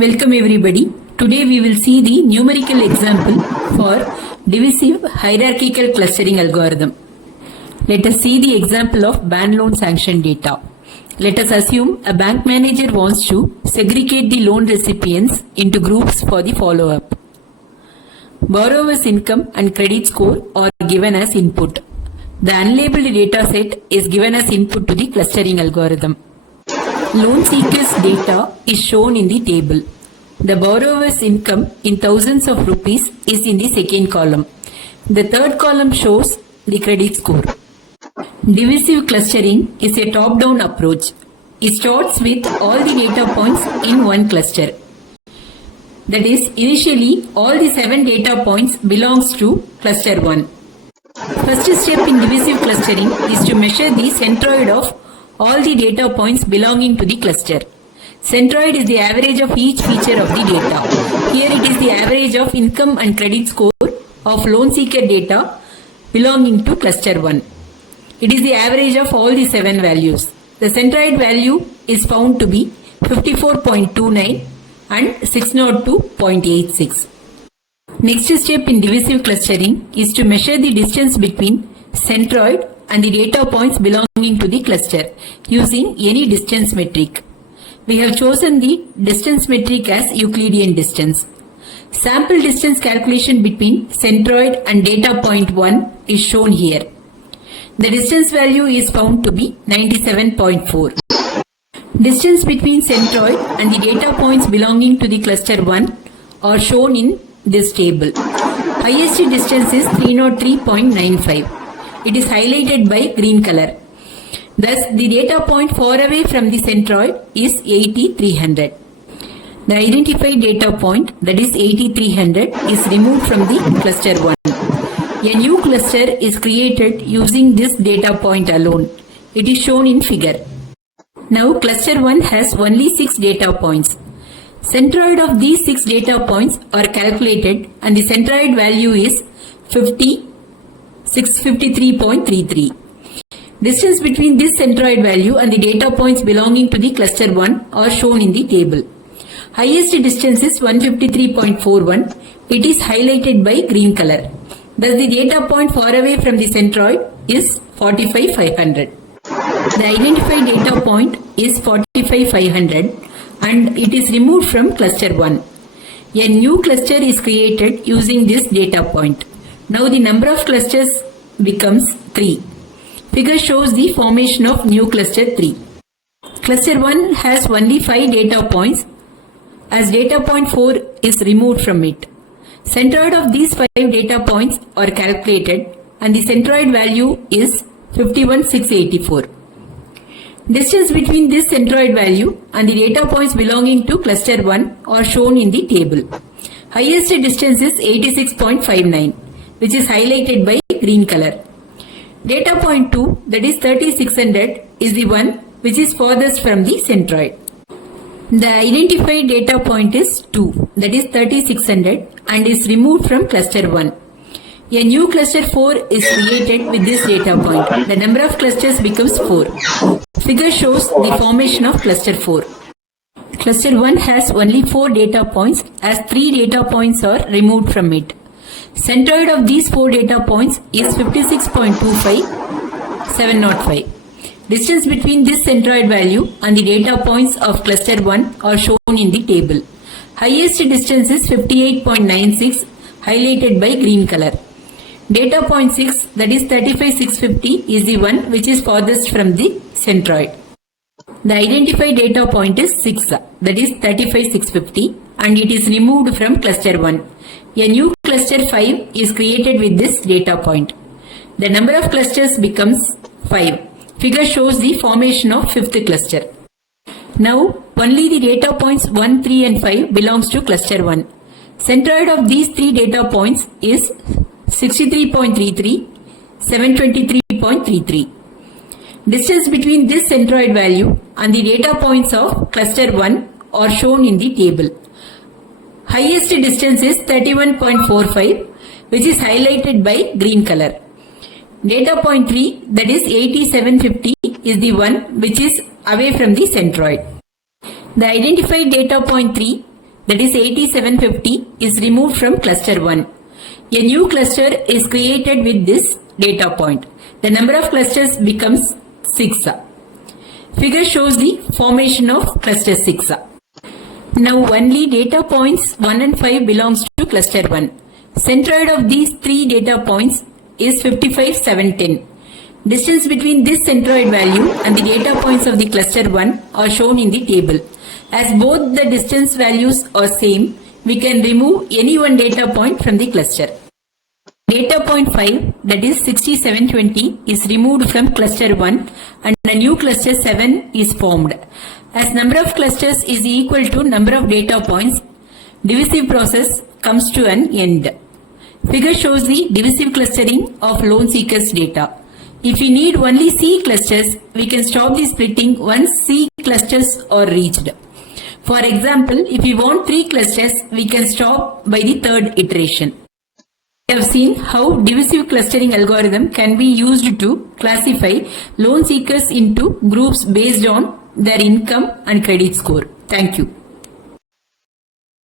Welcome everybody. Today we will see the numerical example for divisive hierarchical clustering algorithm. Let us see the example of bank loan sanction data. Let us assume a bank manager wants to segregate the loan recipients into groups for the follow-up. Borrower's income and credit score are given as input. The unlabeled data set is given as input to the clustering algorithm. Loan seeker's data is shown in the table. The borrower's income in thousands of rupees is in the second column. The third column shows the credit score. Divisive clustering is a top-down approach. It starts with all the data points in one cluster. That is, initially all the 7 data points belongs to cluster 1. First step in divisive clustering is to measure the centroid of all the data points belonging to the cluster. Centroid is the average of each feature of the data. Here it is the average of income and credit score of loan seeker data belonging to cluster 1. It is the average of all the 7 values. The centroid value is found to be 54.29 and 602.86. Next step in divisive clustering is to measure the distance between centroid and the data points belonging to the cluster using any distance metric. We have chosen the distance metric as Euclidean distance. Sample distance calculation between centroid and data point 1 is shown here. The distance value is found to be 97.4. Distance between centroid and the data points belonging to the cluster 1 are shown in this table. Highest distance is 303.95. It is highlighted by green color. Thus, the data point far away from the centroid is 8300. The identified data point, that is 8300, is removed from the cluster 1. A new cluster is created using this data point alone. It is shown in figure. Now, cluster 1 has only 6 data points. Centroid of these 6 data points are calculated and the centroid value is 653.33. Distance between this centroid value and the data points belonging to the cluster 1 are shown in the table. Highest distance is 153.41. It is highlighted by green color. Thus, the data point far away from the centroid is 45500. The identified data point is 45500 and it is removed from cluster 1. A new cluster is created using this data point. Now the number of clusters becomes 3. Figure shows the formation of new cluster 3. Cluster 1 has only 5 data points as data point 4 is removed from it. Centroid of these 5 data points are calculated and the centroid value is 51684. Distance between this centroid value and the data points belonging to cluster 1 are shown in the table. Highest distance is 86.59, which is highlighted by green color. Data point 2, that is 3600, is the one which is furthest from the centroid. The identified data point is 2, that is 3600, and is removed from cluster 1. A new cluster 4 is created with this data point. The number of clusters becomes 4. Figure shows the formation of cluster 4. Cluster 1 has only 4 data points as 3 data points are removed from it. Centroid of these 4 data points is 56.25705. Distance between this centroid value and the data points of cluster 1 are shown in the table. Highest distance is 58.96, highlighted by green color. Data point 6, that is 35650, is the one which is farthest from the centroid. The identified data point is 6, that is 35650, and it is removed from cluster 1. A new cluster 5 is created with this data point. The number of clusters becomes 5. Figure shows the formation of 5th cluster. Now, only the data points 1, 3 and 5 belongs to cluster 1. Centroid of these 3 data points is 63.33, 723.33. Distance between this centroid value and the data points of cluster 1 are shown in the table. Highest distance is 31.45, which is highlighted by green color. Data point 3, that is 8750, is the one which is away from the centroid. The identified data point 3 that is 8750, is removed from cluster 1. A new cluster is created with this data point. The number of clusters becomes 6. Figure shows the formation of cluster 6. Now only data points 1 and 5 belongs to cluster 1. Centroid of these 3 data points is 55, 7, 10. Distance between this centroid value and the data points of the cluster 1 are shown in the table. As both the distance values are same, we can remove any one data point from the cluster. Data point 5, that is 6720, is removed from cluster 1 and a new cluster 7 is formed. As number of clusters is equal to number of data points, divisive process comes to an end. Figure shows the divisive clustering of lone seekers data. If we need only C clusters, we can stop the splitting once C clusters are reached. For example, if we want 3 clusters, we can stop by the third iteration. We have seen how divisive clustering algorithm can be used to classify loan seekers into groups based on their income and credit score. Thank you.